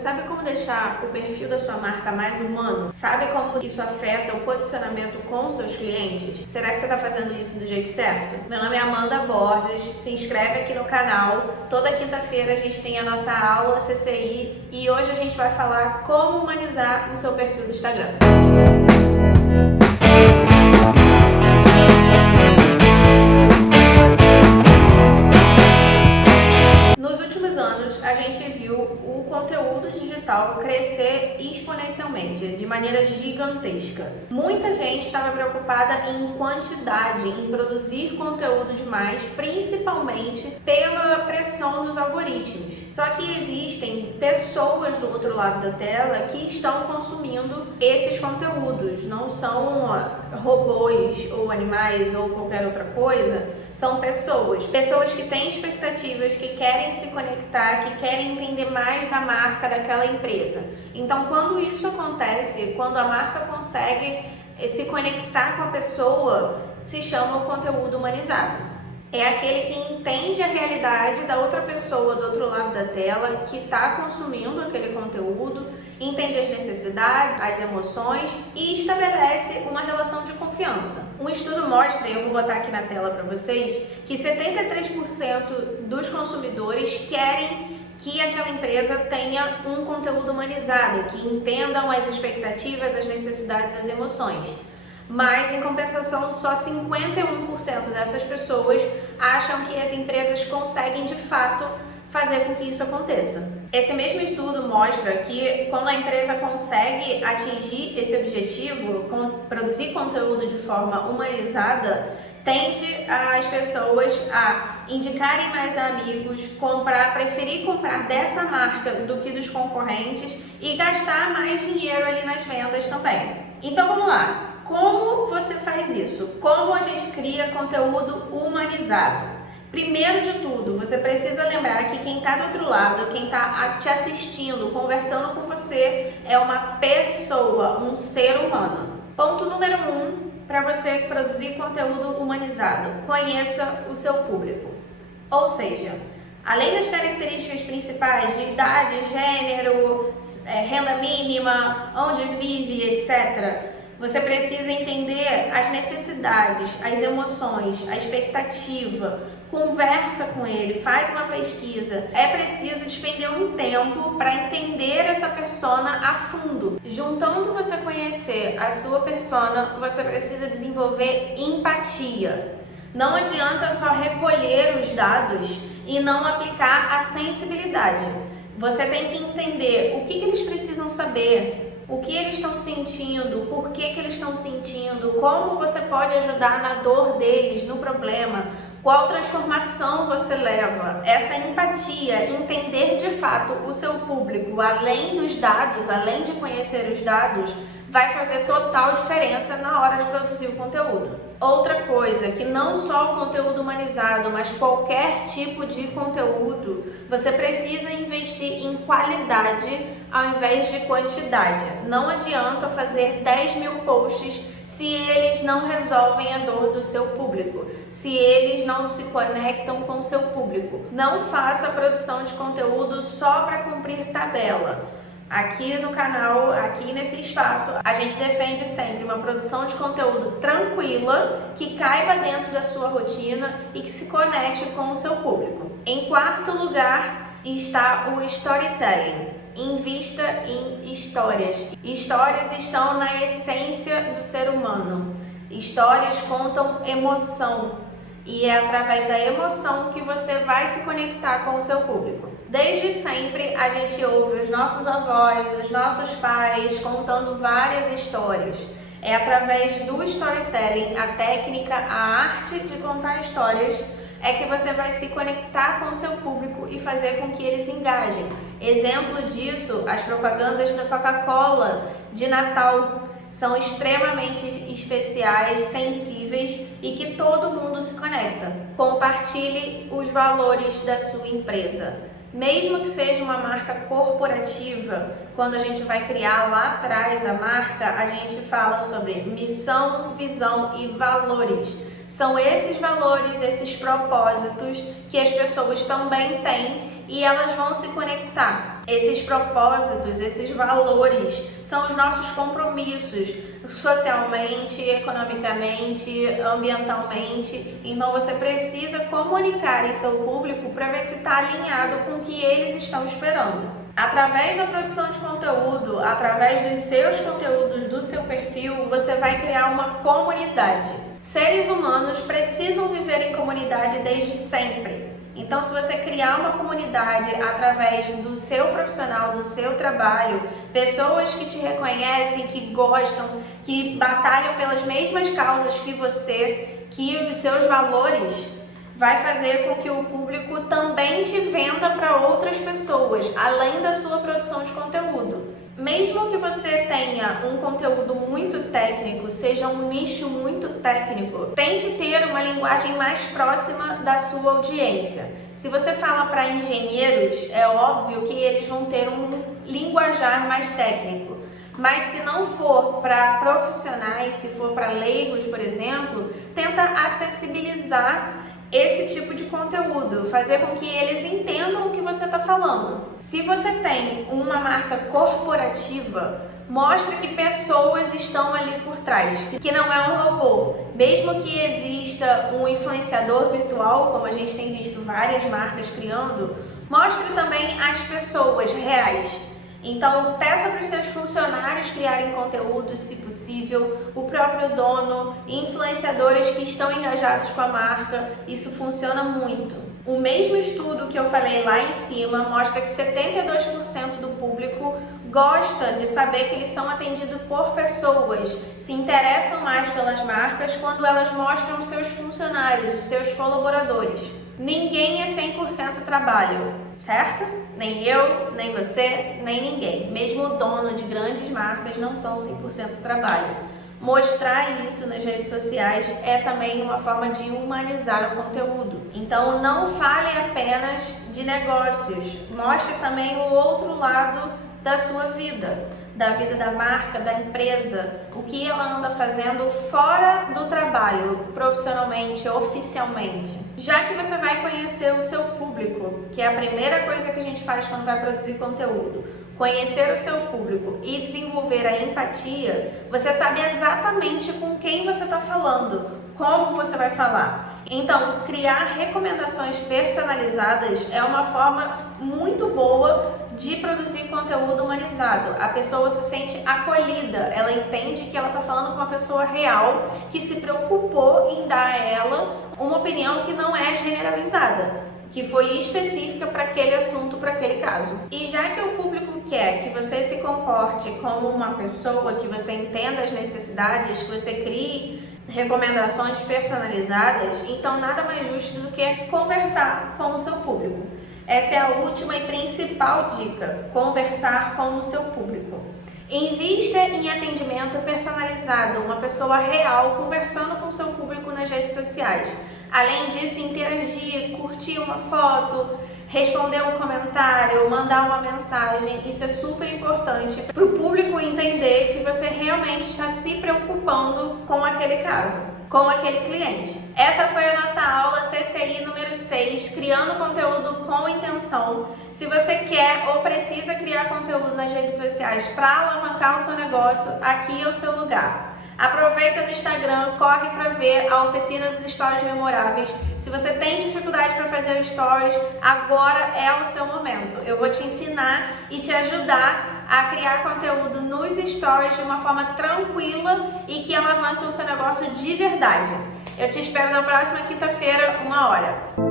sabe como deixar o perfil da sua marca mais humano? Sabe como isso afeta o posicionamento com os seus clientes? Será que você está fazendo isso do jeito certo? Meu nome é Amanda Borges, se inscreve aqui no canal. Toda quinta-feira a gente tem a nossa aula CCI e hoje a gente vai falar como humanizar o seu perfil do Instagram. A gente viu o conteúdo digital crescer exponencialmente, de maneira gigantesca. Muita gente estava preocupada em quantidade, em produzir conteúdo demais, principalmente pela pressão dos algoritmos. Só que existem pessoas do outro lado da tela que estão consumindo esses conteúdos, não são robôs ou animais ou qualquer outra coisa. São pessoas que têm expectativas, que querem se conectar, que querem entender mais da marca daquela empresa. Então, quando isso acontece, quando a marca consegue se conectar com a pessoa, se chama o conteúdo humanizado. É aquele que entende a realidade da outra pessoa do outro lado da tela, que está consumindo aquele conteúdo, entende as necessidades, as emoções e estabelece uma relação de confiança. Um estudo mostra, eu vou botar aqui na tela para vocês, que 73% dos consumidores querem que aquela empresa tenha um conteúdo humanizado, que entendam as expectativas, as necessidades, as emoções. Mas, em compensação, só 51% dessas pessoas acham que as empresas conseguem, de fato, fazer com que isso aconteça. Esse mesmo estudo mostra que quando a empresa consegue atingir esse objetivo, produzir conteúdo de forma humanizada, tende as pessoas a indicarem mais amigos, preferir comprar dessa marca do que dos concorrentes e gastar mais dinheiro ali nas vendas também. Então vamos lá. Como você faz isso? Como a gente cria conteúdo humanizado? Primeiro de tudo, você precisa lembrar que quem está do outro lado, quem está te assistindo, conversando com você, é uma pessoa, um ser humano. Ponto número 1, para você produzir conteúdo humanizado, conheça o seu público. Ou seja, além das características principais de idade, gênero, renda mínima, onde vive, etc., você precisa entender as necessidades, as emoções, a expectativa, conversa com ele, faz uma pesquisa. É preciso despender um tempo para entender essa persona a fundo. Juntando você conhecer a sua persona, você precisa desenvolver empatia. Não adianta só recolher os dados e não aplicar a sensibilidade. Você tem que entender o que eles precisam saber, o que eles estão sentindo, por que eles estão sentindo, como você pode ajudar na dor deles, no problema, qual transformação você leva. Essa empatia, entender de fato o seu público, além dos dados, além de conhecer os dados, vai fazer total diferença na hora de produzir o conteúdo. Outra coisa, que não só o conteúdo humanizado, mas qualquer tipo de conteúdo, você precisa investir em qualidade ao invés de quantidade. Não adianta fazer 10 mil posts se eles não resolvem a dor do seu público, se eles não se conectam com o seu público. Não faça produção de conteúdo só para cumprir tabela. Aqui no canal, aqui nesse espaço, a gente defende sempre uma produção de conteúdo tranquila, que caiba dentro da sua rotina e que se conecte com o seu público. Em quarto lugar está o storytelling. Invista em histórias. Histórias estão na essência do ser humano. Histórias contam emoção e é através da emoção que você vai se conectar com o seu público. Desde sempre a gente ouve os nossos avós, os nossos pais contando várias histórias. É através do storytelling, a técnica, a arte de contar histórias, é que você vai se conectar com o seu público e fazer com que eles engajem. Exemplo disso, as propagandas da Coca-Cola de Natal são extremamente especiais, sensíveis e que todo mundo se conecta. Compartilhe os valores da sua empresa. Mesmo que seja uma marca corporativa, quando a gente vai criar lá atrás a marca, a gente fala sobre missão, visão e valores. São esses valores, esses propósitos que as pessoas também têm e elas vão se conectar. Esses propósitos, esses valores são os nossos compromissos socialmente, economicamente, ambientalmente. Então você precisa comunicar isso ao público para ver se está alinhado com o que eles estão esperando. Através da produção de conteúdo, através dos seus conteúdos, do seu perfil, você vai criar uma comunidade. Seres humanos precisam viver em comunidade desde sempre. Então, se você criar uma comunidade através do seu profissional, do seu trabalho, pessoas que te reconhecem, que gostam, que batalham pelas mesmas causas que você, que os seus valores, vai fazer com que o público também te venda para outras pessoas, além da sua produção de conteúdo. Mesmo que você tenha um conteúdo muito técnico, seja um nicho muito técnico, tente ter uma linguagem mais próxima da sua audiência. Se você fala para engenheiros, é óbvio que eles vão ter um linguajar mais técnico. Mas se não for para profissionais, se for para leigos, por exemplo, tenta acessibilizar esse tipo de conteúdo, fazer com que eles entendam o que você está falando. Se você tem uma marca corporativa, mostre que pessoas estão ali por trás, que não é um robô. Mesmo que exista um influenciador virtual, como a gente tem visto várias marcas criando, mostre também as pessoas reais. Então, peça para os seus funcionários criarem conteúdos, se possível, o próprio dono, influenciadores que estão engajados com a marca, isso funciona muito. O mesmo estudo que eu falei lá em cima mostra que 72% do público gosta de saber que eles são atendidos por pessoas, se interessam mais pelas marcas quando elas mostram os seus funcionários, os seus colaboradores. Ninguém é 100% trabalho, certo? Nem eu, nem você, nem ninguém. Mesmo o dono de grandes marcas não são 100% trabalho. Mostrar isso nas redes sociais é também uma forma de humanizar o conteúdo. Então não fale apenas de negócios, mostre também o outro lado da sua vida, da vida da marca, da empresa, o que ela anda fazendo fora do trabalho, profissionalmente, oficialmente. Já que você vai conhecer o seu público, que é a primeira coisa que a gente faz quando vai produzir conteúdo, conhecer o seu público e desenvolver a empatia, você sabe exatamente com quem você está falando, como você vai falar. Então, criar recomendações personalizadas é uma forma muito boa de produzir conteúdo humanizado. A pessoa se sente acolhida, ela entende que ela está falando com uma pessoa real que se preocupou em dar a ela uma opinião que não é generalizada, que foi específica para aquele assunto, para aquele caso. E já que o público quer que você se comporte como uma pessoa, que você entenda as necessidades, que você crie recomendações personalizadas, então nada mais justo do que conversar com o seu público. Essa é a última e principal dica: conversar com o seu público. Invista em atendimento personalizado, uma pessoa real conversando com o seu público nas redes sociais. Além disso, interagir, curtir uma foto, responder um comentário, mandar uma mensagem, isso é super importante para o público entender que você realmente está se preocupando com aquele caso, com aquele cliente. Essa foi a nossa aula CCI número 6, criando conteúdo com intenção. Se você quer ou precisa criar conteúdo nas redes sociais para alavancar o seu negócio, aqui é o seu lugar. Aproveita no Instagram, corre para ver a oficina dos stories memoráveis. Se você tem dificuldade para fazer os stories, agora é o seu momento. Eu vou te ensinar e te ajudar a criar conteúdo nos stories de uma forma tranquila e que alavanque o seu negócio de verdade. Eu te espero na próxima quinta-feira, 1 hora.